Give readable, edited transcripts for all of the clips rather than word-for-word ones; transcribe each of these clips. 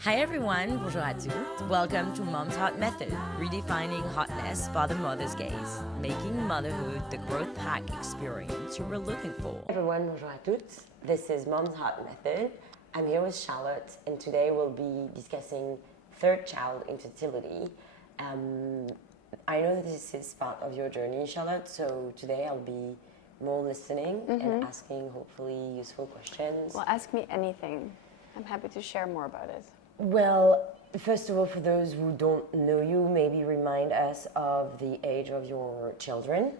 Hi everyone, bonjour à tous. Welcome to Mom's Hot Method, redefining hotness by the mother's gaze, making motherhood the growth hack experience you were looking for. Hi everyone, bonjour à toutes. This is Mom's Hot Method. I'm here with Charlotte, and today we'll be discussing third child infertility. I know that this is part of your journey, Charlotte, so today I'll be more listening and asking hopefully useful questions. Well, ask me anything. I'm happy to share more about it. Well, first of all, for those who don't know you, maybe remind us of the age of your children.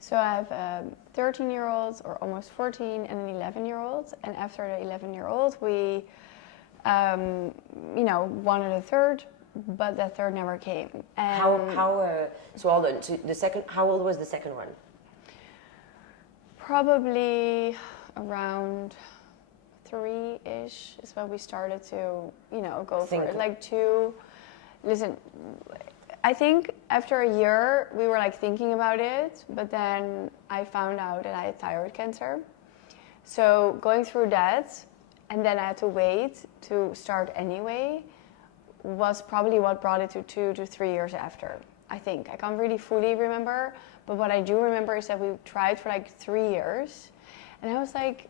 So I have a 13-year-old, or almost 14, and an 11-year-old. And after the 11-year-old, we, wanted a third, but that third never came. And So hold on. So the second, how old was the second one? probably around 3-ish is when we started to, go for it. Listen, I think after a year we were thinking about it, but then I found out that I had thyroid cancer. So going through that, and then I had to wait to start anyway, was probably what brought it to 2 to 3 years after. I think I can't really fully remember, but what I do remember is that we tried for 3 years, and I was like,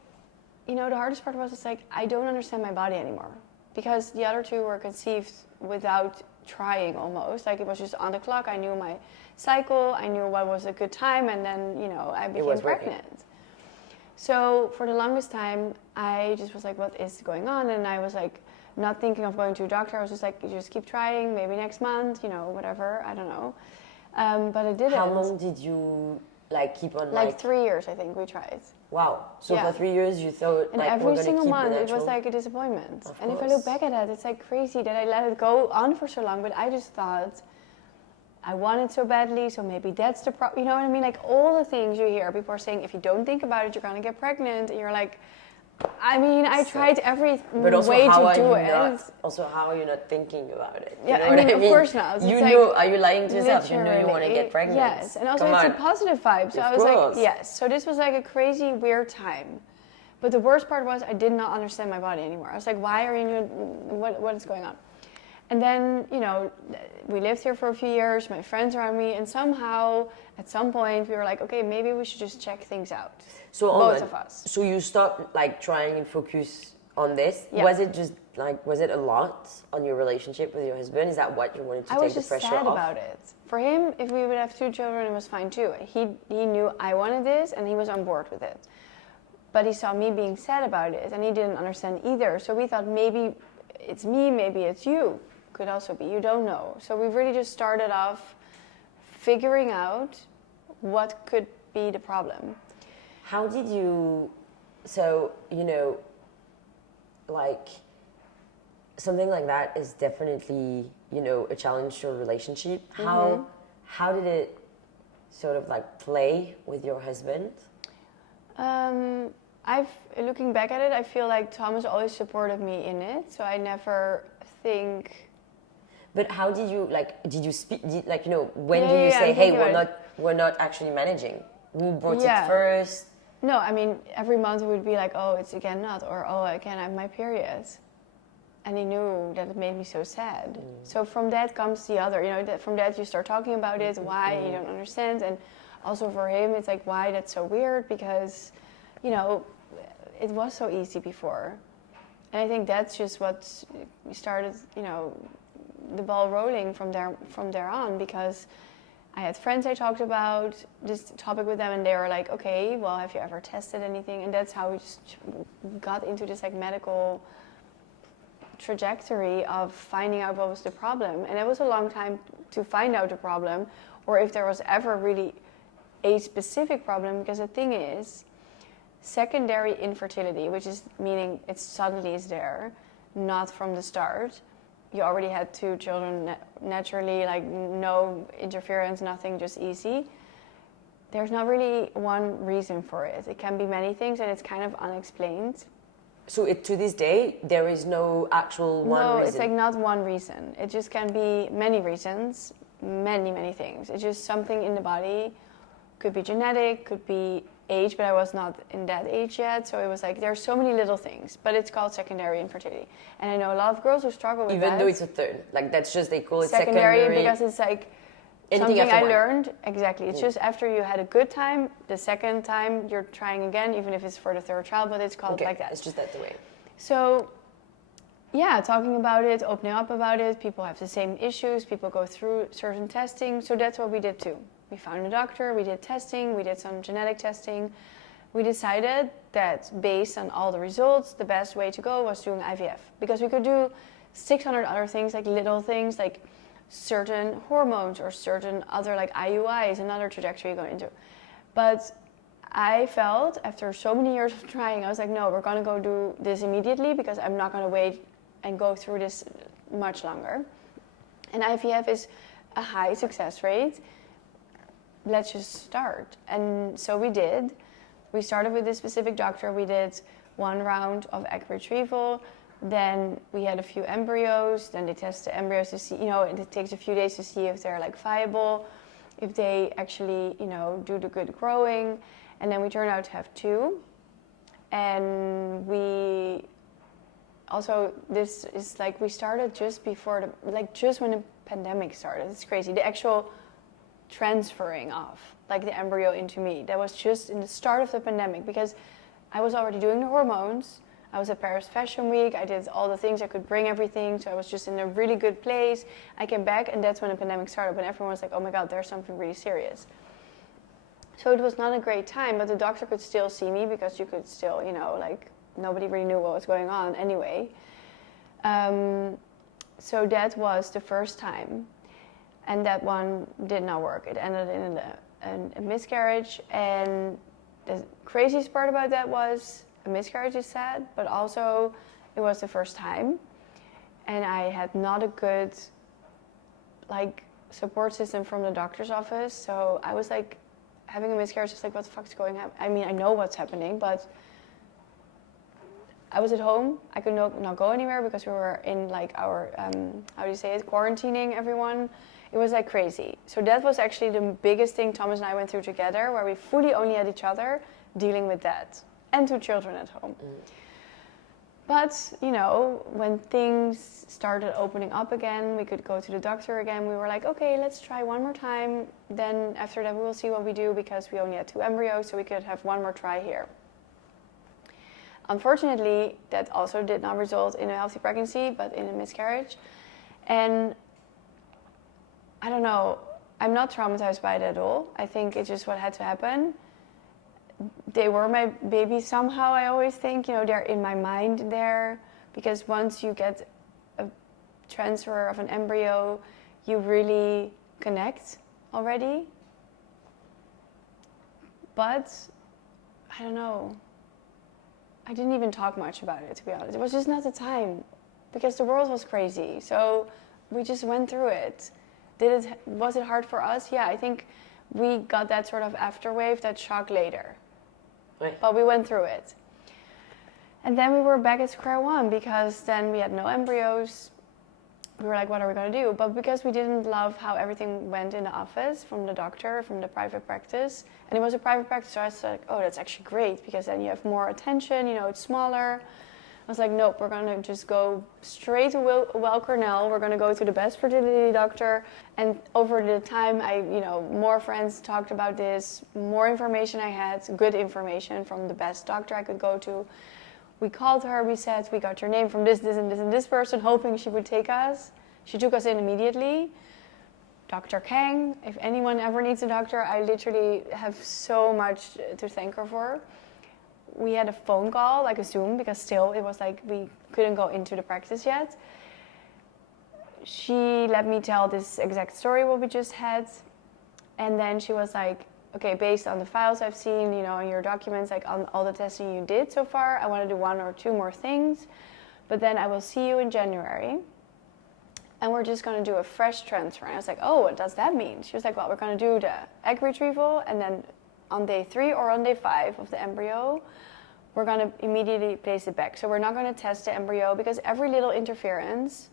the hardest part was I don't understand my body anymore, because the other two were conceived without trying almost. It was just on the clock. I knew my cycle, I knew what was a good time, and then, I became pregnant. So for the longest time, I just was what is going on? And I was not thinking of going to a doctor. I was just you just keep trying, maybe next month, whatever, I don't know. But I didn't. How long did you keep on 3 years, I think we tried. Wow. So for 3 years you thought and every single month it was a disappointment. And if I look back at that, it's crazy that I let it go on for so long, but I just thought I want it so badly, so maybe that's the problem. You know what I mean? All the things you hear, people are saying, if you don't think about it, you're going to get pregnant. And you're I tried every way to do it. Also, how are you not thinking about it? You know what I mean? Of course not. Are you lying to yourself? You know you want to get pregnant. Yes, and also it's a positive vibe. So I was yes. So this was a crazy, weird time. But the worst part was I did not understand my body anymore. I was why are you doing, what is going on? And then, we lived here for a few years, my friends around me, and somehow, at some point, we were okay, maybe we should just check things out. So both of us. So you stopped trying and focus on this. Yeah. Was it just was it a lot on your relationship with your husband? Is that what you wanted to take the pressure off? I was just sad about it. For him, if we would have 2 children, it was fine too. He knew I wanted this, and he was on board with it. But he saw me being sad about it, and he didn't understand either. So we thought maybe it's me, maybe it's you. Could also be, you don't know. So we really just started off figuring out what could be the problem. How did you, something like that is definitely, a challenge to a relationship. How did it sort of play with your husband? Looking back at it, I feel Thomas always supported me in it. So I never think. But how did you did you speak? When do you say, "Hey, we're not actually managing"? Who brought it first? No, I mean every month it would be "Oh, it's again not," or "Oh, again I have my period," and he knew that it made me so sad. So from that comes the other. From that you start talking about it, why you don't understand, and also for him it's why that's so weird, because it was so easy before, and I think that's just what we started. The ball rolling from there on, because I had friends I talked about this topic with them, and they were okay, well, have you ever tested anything? And that's how we just got into this medical trajectory of finding out what was the problem. And it was a long time to find out the problem, or if there was ever really a specific problem, because the thing is, secondary infertility, which is meaning it suddenly is there, not from the start. You already had 2 children naturally, no interference, nothing, just easy. There's not really one reason for it. It can be many things, and it's kind of unexplained. So to this day, there is no actual one reason? No, it's not one reason. It just can be many reasons, many, many things. It's just something in the body. Could be genetic, could be age, but I was not in that age yet. So it was like, there's so many little things, but it's called secondary infertility. And I know a lot of girls who struggle with that. Even though it's a third, like that's just, they call it secondary. Because it's like something I one. learned, exactly. It's just after you had a good time, the second time you're trying again, even if it's for the third child, but it's called like that. It's just that the way. So yeah, talking about it, opening up about it, people have the same issues, people go through certain testing, so that's what we did too. We found a doctor, we did testing, we did some genetic testing. We decided that based on all the results, the best way to go was doing IVF. Because we could do 600 other things, like little things, like certain hormones or certain other like IUIs, another trajectory going into. But I felt after so many years of trying, I was like, no, we're gonna go do this immediately because I'm not gonna wait and go through this much longer. And IVF is a high success rate. Let's just start. And so we did. We started with this specific doctor. We did 1 round of egg retrieval. Then we had a few embryos. Then they test the embryos to see, it takes a few days to see if they're like viable, if they actually, do the good growing. And then we turned out to have 2. And we also, this is like, we started just before just when the pandemic started. It's crazy. The actual transferring of like the embryo into me, that was just in the start of the pandemic, because I was already doing the hormones. I was at Paris Fashion Week. I did all the things. I could bring everything. So I was just in a really good place. I came back, and that's when the pandemic started. When everyone was like, oh my God, there's something really serious. So it was not a great time, but the doctor could still see me because you could still, nobody really knew what was going on anyway. So that was the first time. And that one did not work. It ended in a miscarriage. And the craziest part about that was a miscarriage is sad, but also it was the first time. And I had not a good support system from the doctor's office. So I was like having a miscarriage, just like, what the fuck's going on? I mean, I know what's happening, but I was at home. I could not go anywhere because we were in our, quarantining everyone. It was like crazy. So that was actually the biggest thing Thomas and I went through together, where we fully only had each other dealing with that, and 2 children at home. But, when things started opening up again, we could go to the doctor again. We were like, okay, let's try one more time. Then after that, we will see what we do, because we only had 2 embryos, so we could have one more try here. Unfortunately, that also did not result in a healthy pregnancy, but in a miscarriage. And I don't know, I'm not traumatized by it at all. I think it's just what had to happen. They were my baby somehow, I always think, they're in my mind there, because once you get a transfer of an embryo, you really connect already. But, I don't know, I didn't even talk much about it, to be honest. It was just not the time, because the world was crazy. So we just went through it. Was it hard for us? Yeah, I think we got that sort of afterwave, that shock later. Right. But we went through it. And then we were back at square one, because then we had no embryos. We were like, what are we going to do? But because we didn't love how everything went in the office from the doctor, from the private practice, and it was a private practice, so I was like, oh, that's actually great, because then you have more attention, it's smaller. I was like, nope, we're going to just go straight to Well Cornell. We're going to go to the best fertility doctor. And over the time, more friends talked about this, more information I had, good information from the best doctor I could go to. We called her, we said, we got your name from this, this, and this, and this person, hoping she would take us. She took us in immediately. Dr. Kang, if anyone ever needs a doctor, I literally have so much to thank her for. We had a phone call, like a Zoom, because still it was like we couldn't go into the practice yet. She let me tell this exact story what we just had. And then she was like, okay, based on the files I've seen, in your documents, like on all the testing you did so far, I want to do 1 or 2 more things. But then I will see you in January. And we're just going to do a fresh transfer. And I was like, oh, what does that mean? She was like, well, we're going to do the egg retrieval, and then on day 3 or on day 5 of the embryo, we're going to immediately place it back. So we're not going to test the embryo, because every little interference,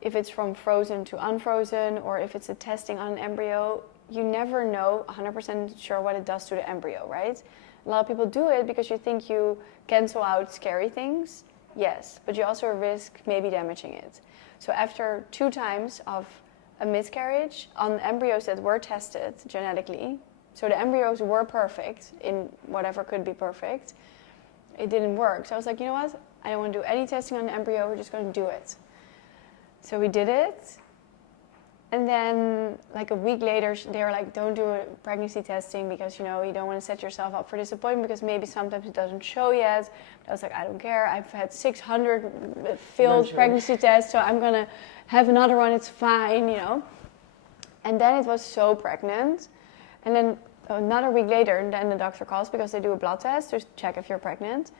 if it's from frozen to unfrozen, or if it's a testing on an embryo, you never know 100% sure what it does to the embryo, right? A lot of people do it because you think you cancel out scary things, yes, but you also risk maybe damaging it. So after 2 times of a miscarriage on embryos that were tested genetically, so the embryos were perfect in whatever could be perfect, it didn't work. So I was like, you know what? I don't want to do any testing on the embryo, we're just going to do it. So we did it. And then like a week later, they were like, don't do a pregnancy testing because, you know, you don't want to set yourself up for disappointment because maybe sometimes it doesn't show yet. But I was like, I don't care. I've had 600 failed pregnancy tests, so I'm going to have another one. It's fine, you know. And then it was so pregnant. And then another week later, then the doctor calls because they do a blood test to check if you're pregnant.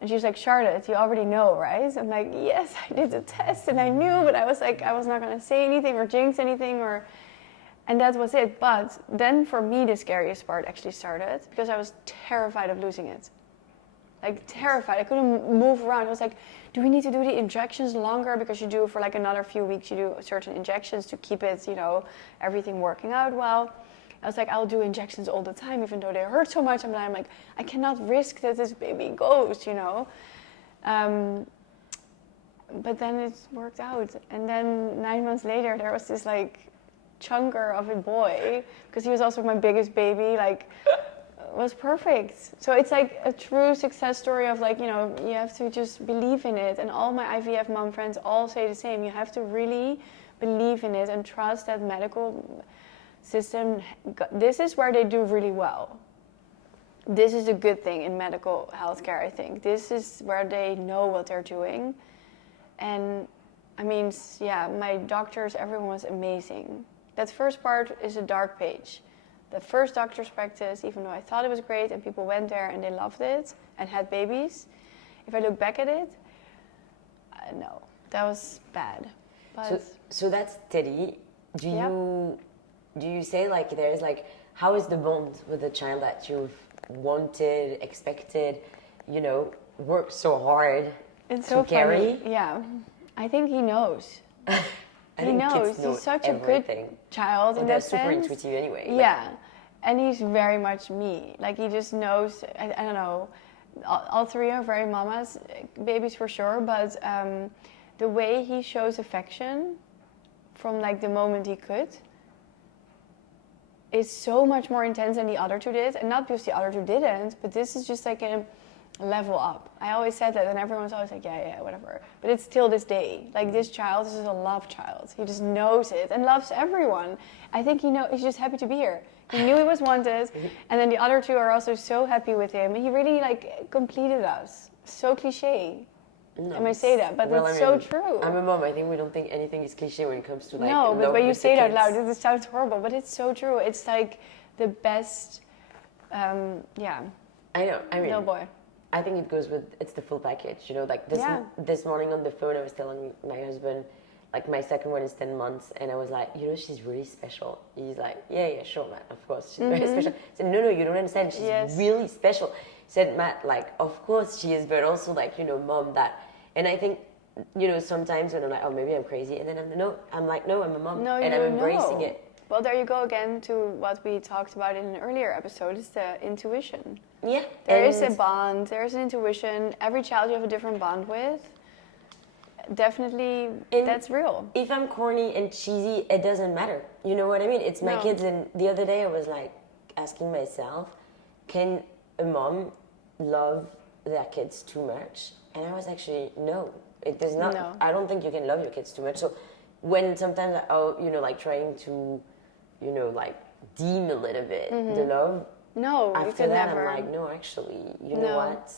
And she was like, Charlotte, you already know, right? I'm like, yes, I did the test and I knew, but I was like, I was not going to say anything or jinx anything and that was it. But then for me, the scariest part actually started because I was terrified of losing it. Like terrified. I couldn't move around. I was like, do we need to do the injections longer? Because you do for like another few weeks, you do certain injections to keep it, you know, everything working out well. I was like, I'll do injections all the time, even though they hurt so much. And I'm like, I cannot risk that this baby goes, you know. But then it worked out. And then 9 months later, there was this like chunker of a boy, because he was also my biggest baby, like was perfect. So it's like a true success story of like, you know, you have to just believe in it. And all my IVF mom friends all say the same. You have to really believe in it and trust that medical system. This is where they do really well. This is a good thing in medical healthcare, I think. This is where they know what they're doing. And I mean, yeah, my doctors, everyone was amazing. That first part is a dark page. The first doctor's practice, even though I thought it was great and people went there and they loved it and had babies, if I look back at it, no, that was bad. But so that's steady. Do you say like there's like, how is the bond with the child that you've wanted, expected, you know, worked so hard to so carry? Funny. Yeah, I think he knows. He knows. He's such everything. A good child in that sense. They're super intuitive anyway. Yeah, and he's very much me. Like he just knows. I don't know. All 3 are very mamas, babies for sure. But the way he shows affection, from like the moment he could, is so much more intense than the other 2 did. And not because the other 2 didn't, but this is just like a level up. I always said that, and everyone's always like, yeah, whatever. But it's still this day. Like this child is a love child. He just knows it and loves everyone. I think he's just happy to be here. He knew he was wanted, and then the other 2 are also so happy with him. He really like completed us. So cliche. No, I might say that, but it's so true. I'm a mom. I think we don't think anything is cliche when it comes to like. No, but when you say it out loud, it sounds horrible, but it's so true. It's like the best. Yeah. I know. I mean, little boy. I think it goes with it's the full package. You know, like this morning on the phone, I was telling my husband, like my second one is 10 months, and I was like, you know, she's really special. He's like, yeah, sure, Matt, of course, she's very special. I said, no, you don't understand. She's really special. He said, Matt, like, of course she is, but also like, you know, mom, that. And I think, you know, sometimes when I'm like, oh, maybe I'm crazy, and then I'm like, no, I'm a mom, and I'm embracing it. Well, there you go again to what we talked about in an earlier episode, is the intuition. Yeah. There is a bond, there is an intuition. Every child you have a different bond with. Definitely, that's real. If I'm corny and cheesy, it doesn't matter. You know what I mean? It's my kids, and the other day I was like asking myself, can a mom love their kids too much? And I was actually, no, it does not. No. I don't think you can love your kids too much. So when sometimes like trying to, you know, like deem a little bit the love. No, after you could that, never. I'm like, no, actually, you know what?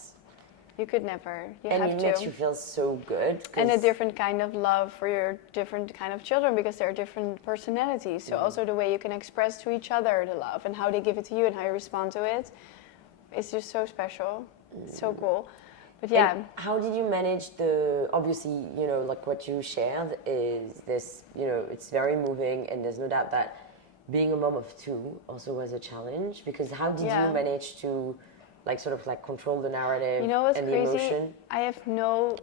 You could never. And it makes you feel so good. And a different kind of love for your different kind of children, because they're different personalities. So also the way you can express to each other the love and how they give it to you and how you respond to it, it's just so special. It's so cool. But yeah. And how did you manage obviously, you know, like what you shared is this, you know, it's very moving, and there's no doubt that being a mom of 2 also was a challenge, because how did you manage to like sort of like control the narrative, you know what's and the crazy? emotion? I have no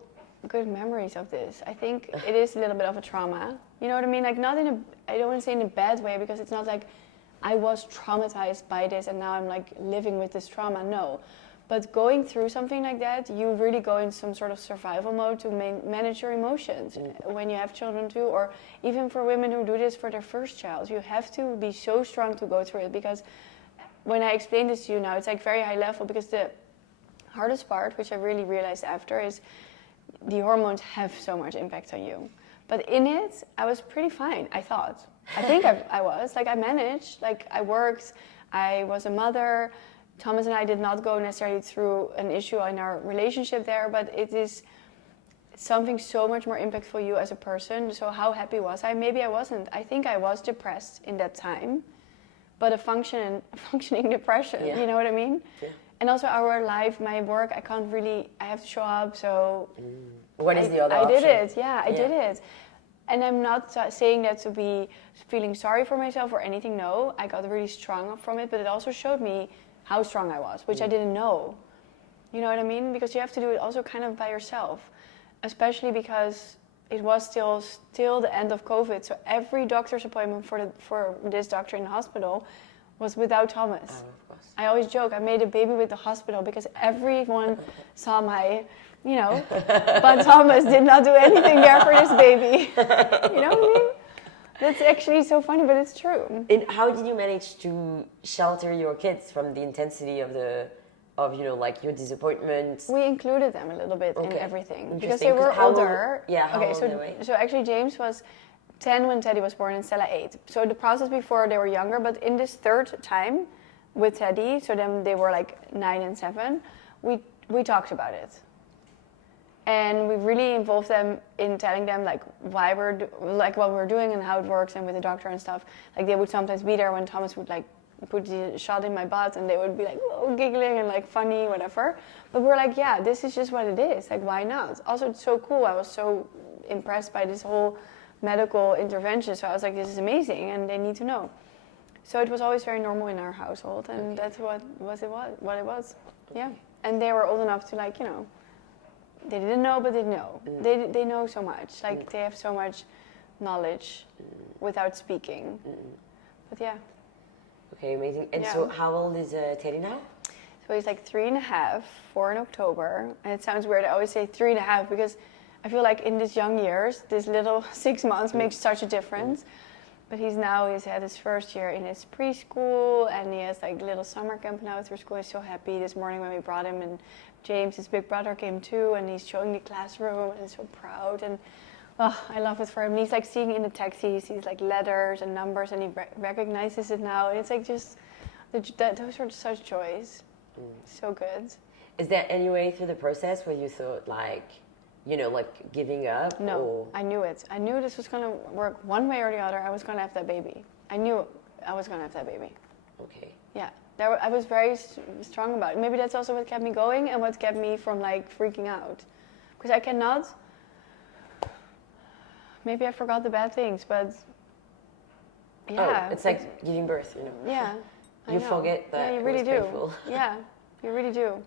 good memories of this. I think it is a little bit of a trauma. You know what I mean? Like not in a, I don't want to say in a bad way, because it's not like I was traumatized by this and now I'm like living with this trauma. No. But going through something like that, you really go in some sort of survival mode to manage your emotions when you have children too, or even for women who do this for their first child. You have to be so strong to go through it, because when I explain this to you now, it's like very high level, because the hardest part, which I really realized after, is the hormones have so much impact on you. But in it, I was pretty fine, I thought. I think I was. Like, I managed, like, I worked, I was a mother. Thomas and I did not go necessarily through an issue in our relationship there, but it is something so much more impactful for you as a person. So how happy was I? Maybe I wasn't. I think I was depressed in that time, but a functioning depression, you know what I mean? Yeah. And also our life, my work, I have to show up, so... What is the other option? I did it, I did it. And I'm not saying that to be feeling sorry for myself or anything, no. I got really strong from it, but it also showed me how strong I was, which I didn't know. You know what I mean? Because you have to do it also kind of by yourself, especially because it was still the end of COVID. So every doctor's appointment for this doctor in the hospital was without Thomas. Oh, of course. I always joke, I made a baby with the hospital because everyone saw my, but Thomas did not do anything there for this baby. You know what I mean? That's actually so funny, but it's true. And how did you manage to shelter your kids from the intensity of your disappointment? We included them a little bit in everything because they Interesting, were 'cause how older. old- how old were they? So actually James was 10 when Teddy was born and Stella 8. So the process before they were younger, but in this third time with Teddy, so then they were like 9 and 7, we talked about it. And we really involved them in telling them like why what we're doing and how it works and with the doctor and stuff. Like they would sometimes be there when Thomas would like put the shot in my butt and they would be like, whoa, giggling and like funny, whatever. But we're like, yeah, this is just what it is. Like, why not? Also, it's so cool. I was so impressed by this whole medical intervention. So I was like, this is amazing and they need to know. So it was always very normal in our household, and that's what it was. Yeah. And they were old enough to like, they didn't know, but they know. They know so much. Like they have so much knowledge without speaking. But yeah. Okay, amazing. And so how old is Teddy now? So he's like 3.5, 4 in October. And it sounds weird, I always say 3.5 because I feel like in these young years, this little 6 months makes such a difference. But he's had his first year in his preschool, and he has like little summer camp now through school. He's so happy this morning when we brought him, and James, his big brother, came too, and he's showing the classroom and he's so proud. And I love it for him. And he's like seeing in the taxi, he sees like letters and numbers, and he recognizes it now. And it's like just those are such joys. So good. Is there any way through the process where you thought like giving up? No, or? I knew it. I knew this was going to work one way or the other. I was going to have that baby. I knew I was going to have that baby. Okay. Yeah, I was very strong about it. Maybe that's also what kept me going and what kept me from like freaking out. Because I cannot, maybe I forgot the bad things, but yeah. Oh, it's like giving birth, Yeah. You forget that. Yeah, you really do. Painful. Yeah, you really do.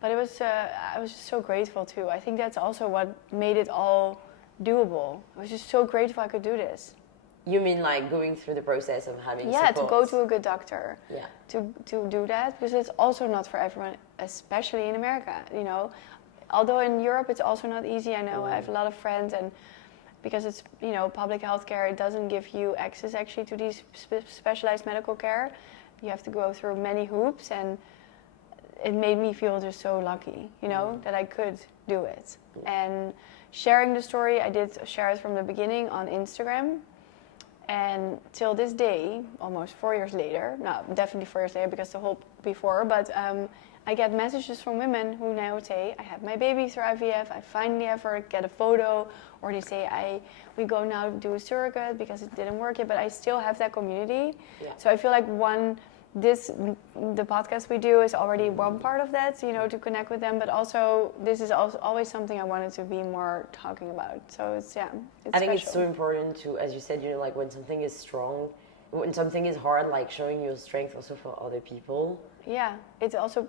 But it was, I was just so grateful too. I think that's also what made it all doable. I was just so grateful I could do this. You mean like going through the process of having support? support? To go to a good doctor. Yeah. To do that, because it's also not for everyone, especially in America, Although in Europe it's also not easy. I know I have a lot of friends, and because it's, public health care, it doesn't give you access actually to these specialized medical care. You have to go through many hoops, and it made me feel just so lucky, that I could do it. And sharing the story, I did share it from the beginning on Instagram. And till this day, almost 4 years later, no, definitely 4 years later because the whole before, but I get messages from women who now say, I had my baby through IVF, I finally ever get a photo, or they say, we go now do a surrogate because it didn't work yet, but I still have that community. Yeah. So I feel like the podcast we do is already one part of that, to connect with them, but also this is always something I wanted to be more talking about. So it's I think special. It's so important to, as you said, like when something is strong, when something is hard, like showing your strength also for other people. Yeah, it also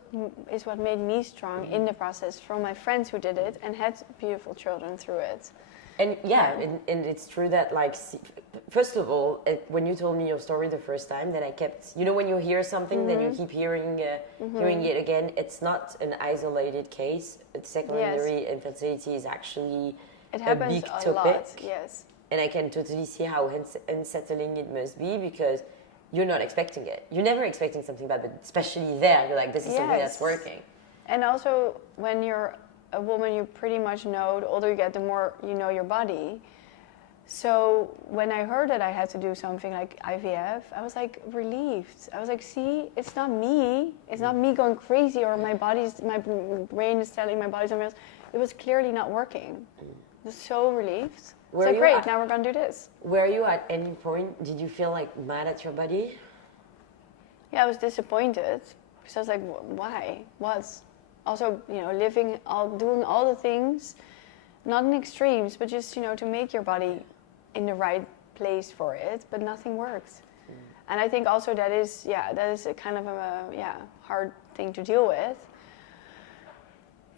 is what made me strong in the process from my friends who did it and had beautiful children through it. And and it's true that like, first of all, when you told me your story the first time, then I kept, when you hear something, then you keep hearing it again. It's not an isolated case. Secondary infertility is actually a big topic. Lot, yes. And I can totally see how unsettling it must be, because you're not expecting it. You're never expecting something bad, but especially there, you're like, this is something that's working. And also, when you're a woman, you pretty much know, the older you get, the more you know your body. So when I heard that I had to do something like IVF, I was like relieved. I was like, see, it's not me. It's not me going crazy, or my brain is telling my body something else. It was clearly not working. I was so relieved. It's like, great, now we're going to do this. Were you at any point, did you feel like mad at your body? Yeah, I was disappointed. Because I was like, why? What? Also, doing all the things, not in extremes, but just, to make your body in the right place for it, but nothing worked. And I think also that is a kind of a hard thing to deal with.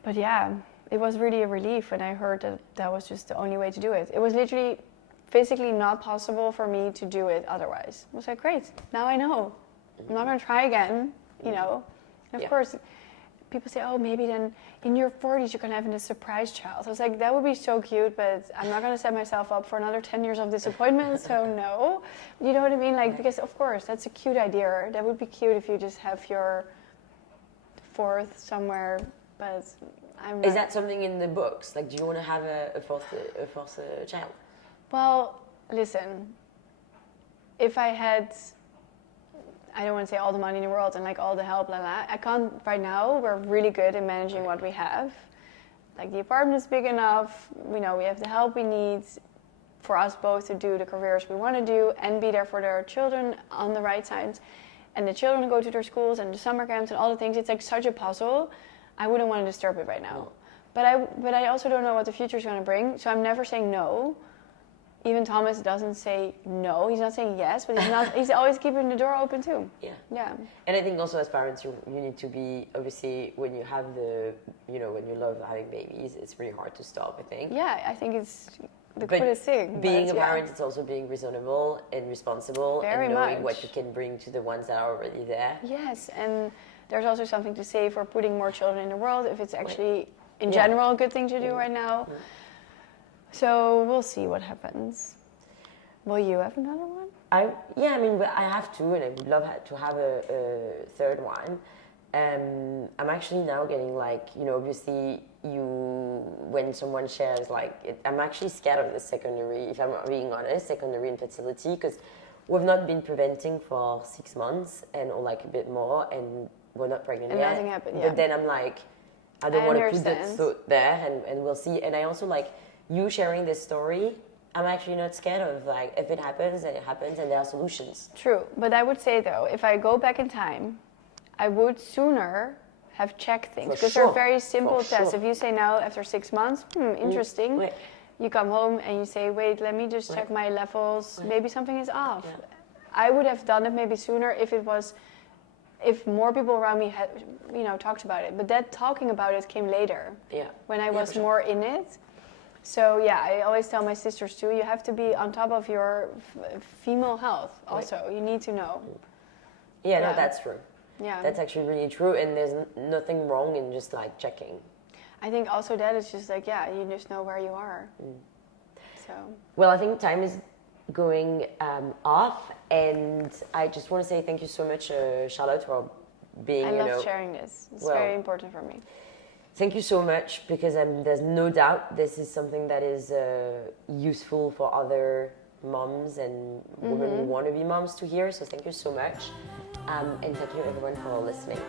But yeah, it was really a relief when I heard that that was just the only way to do it. It was literally physically not possible for me to do it otherwise. I was like, great, now I know. I'm not going to try again, And of course, people say, oh, maybe then in your 40s you're going to have a surprise child. I was like, that would be so cute, but I'm not going to set myself up for another 10 years of disappointment, so no. You know what I mean? Like, because of course, that's a cute idea. That would be cute if you just have your fourth somewhere, but I'm not. Is that something in the books? Like, do you want to have a fourth child? Well, listen, if I had, I don't want to say all the money in the world and like all the help, I can't right now. We're really good in managing what we have. Like, the apartment is big enough. We have the help we need for us both to do the careers we want to do and be there for their children on the right times. And the children go to their schools and the summer camps and all the things. It's like such a puzzle. I wouldn't want to disturb it right now. But I also don't know what the future is going to bring. So I'm never saying no. Even Thomas doesn't say no. He's not saying yes, but he's always keeping the door open too. Yeah. And I think also as parents, you need to be, obviously, when you have when you love having babies, it's really hard to stop, I think. Yeah, I think it's the coolest thing. Being a parent, it's also being reasonable and responsible and knowing what you can bring to the ones that are already there. Yes, and there's also something to say for putting more children in the world, if it's actually, in general, a good thing to do right now. So we'll see what happens. Will you have another one? I have two, and I would love to have a third one. I'm actually now getting obviously when someone shares I'm actually scared of the secondary, if I'm being honest, secondary infertility, because we've not been preventing for 6 months or a bit more, and we're not pregnant and yet. Nothing happened. But then I'm like, I don't want to put that thought there, and we'll see. And I also you sharing this story, I'm actually not scared of if it happens, then it happens, and there are solutions. True, but I would say though, if I go back in time, I would sooner have checked things, because they're very simple tests. If you say now after 6 months, interesting, you come home and you say, wait, let me just check my levels, maybe something is off. I would have done it maybe sooner if more people around me had, talked about it. But that talking about it came later, when I was more in it. So I always tell my sisters too, you have to be on top of your female health also. You need to know. No, that's true. Yeah. That's actually really true, and there's nothing wrong in just checking. I think also that is just you just know where you are. So. Well, I think time is going off, and I just want to say thank you so much, Charlotte, for being, I love sharing this. It's very important for me. Thank you so much, because there's no doubt this is something that is useful for other moms and women who want to be moms to hear. So thank you so much. And thank you everyone for listening.